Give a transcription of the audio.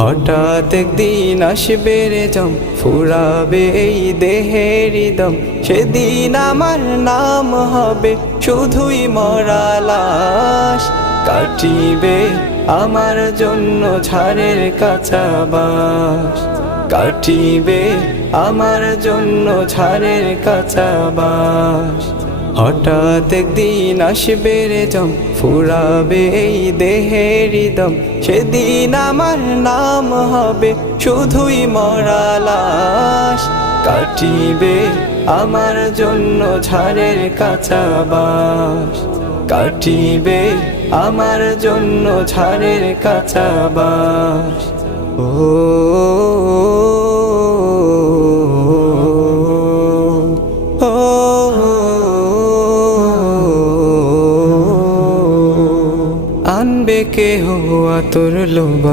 হঠাৎ একদিন আসবে রে জম, ফুরাবে এই দেহের দম। সেদিন আমার নাম হবে শুধুই মরা লাশ। কাটিবে আমার জন্য ঝাড়ের কাঁচা বাঁশ, কাটিবে আমার জন্য ঝাড়ের কাঁচা বাঁশ। হঠাৎ একদিন আসবে রে জম, ফুরাবে এই দেহের দম। সেদিন আমার নাম হবে শুধুই মরা লাশ। কাটিবে আমার জন্য ঝাড়ের কাঁচা বাঁশ, কাটিবে আমার জন্য ঝাড়ের কাঁচা বাঁশ। ও আনবে কেহ আতর লোবান।